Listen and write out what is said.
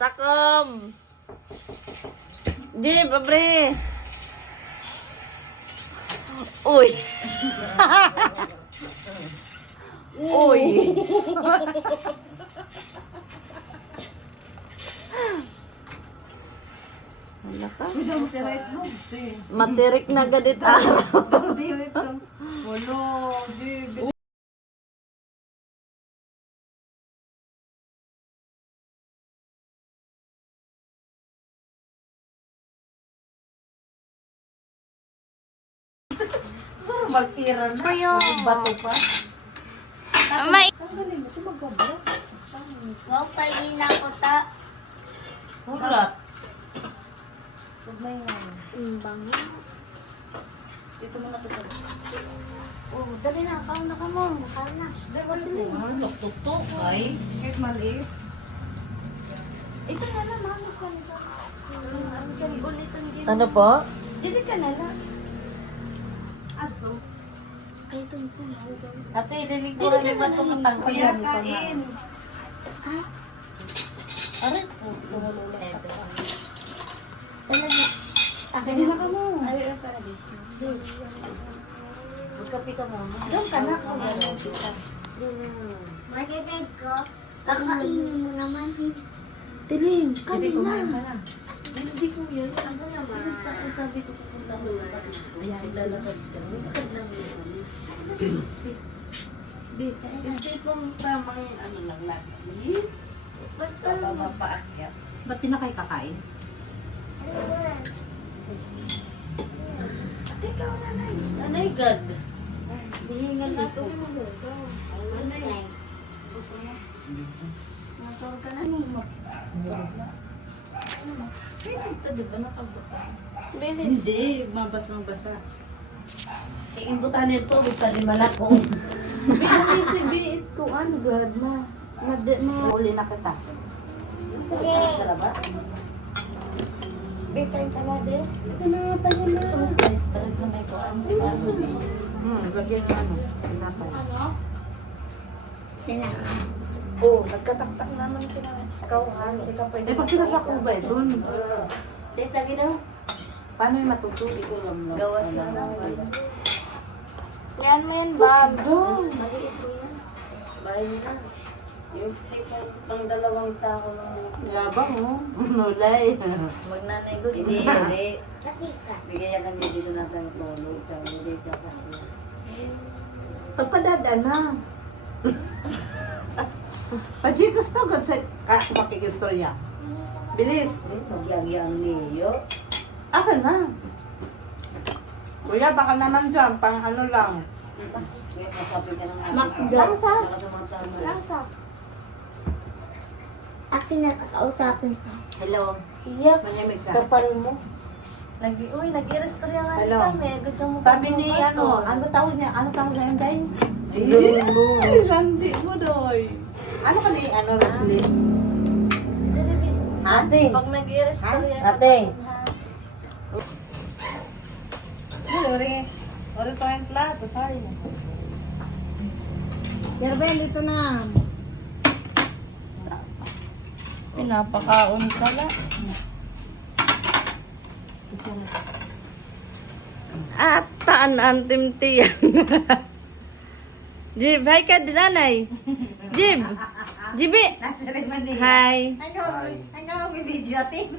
Sakom. Jib, abre. Uy. Uy. Wala ka? Matirik na gadit araw. Malpira na. Ayo. Bato pa. May. Tanggalin mo. Ito magbabla. Huwag paingin na ako ta. Hulat. Huwag na yun. Bango. Dito mo na ito sa... Oh, dali na. Kaon na ka mo. Kaon na. Ano, tutok ay? Kahit maliit. Ito na lang. Mamas ka nito. Ano siya? Ulit ang gina. Ano po? Dili ka na lang. Ato. Ay, ito. Ate, liliguan ni ba itong tangkiyan? Kain. Ha? Aray, ito mo lula. Talaga. Dali na ka mo. Ay, ang sarap dito. Magkapi ka muna. Doon ka na kung gano'n kita. Matitid ko. Kakainin mo naman. Tiling, kami na. Hindi ko yan. Ako naman. Sabi ko pupunta mo. Ayan, lalakad ka. Lalakad lang yun. Hindi kong tamang ano lang lagi. Ba't ka naman? Mapaakyat. Ba't di na kayo kakain? Ikaw nanay. Nanay, God. Hihingan dito. Nanay. Gusto mo? Matawag ka na. Ito, di ba nakabata? Bilis. Hindi, mabasa. Iimbutan nito, basta di malakong. Bilis si Biit ko. Ano, God na. Uli na kita. Sige. Sa labas. Bitay ka na din. Ito na nga pala na. Sumuslice, parang na may kuhaan si Mama. Lagyan ng ano, pinapay. Ano? Pinaka. Oh, nagkataktak naman sila. Ikaw, ano, ikaw pwede. Eh, pag sinasak ko ba ito? Tita, ginaw. Paano yung matutuloy ko lang? Gawas na lang. Yan mo yan, Bob. Maliit mo yan. Bahay niyo na. Yung pang dalawang tao lang. Yabang mo. Nulay. Magnanay ko. Hindi. Kasi ka. Bigyan kami dito natin ng lolo. Tsaka hindi ka kasi. Pagpadadaan na. Pagdi gusto ko sa makikistorya. Bilis. Magyang-yang niyo. Ako na. Kuya, baka naman dyan, pang ano lang. Kaya kasabi ka ng Lasa. Nakasamantama. Lasa. Akin na kakausapin ka. Hello. Iyak. Manimig ka. Kapal mo. Nag-i-restorya nga Hello. kami. Agad ka mo. Sabi ni ano tawag niya? Ano tawag niya, Day? Eh, landi mo, Doy. Ano ka ni, ano, Roslyn? Ate. Pag nag-i-restorya ka. Ate. Ori. Ori pa yung plato, sorry na. Yerbel, ito na. Pinapakaon ka na. At taan ang timtiyan. Jib, hi ka din nanay. Jib. Jibi. Nasa rin man din. Hi. Ano, may video TV.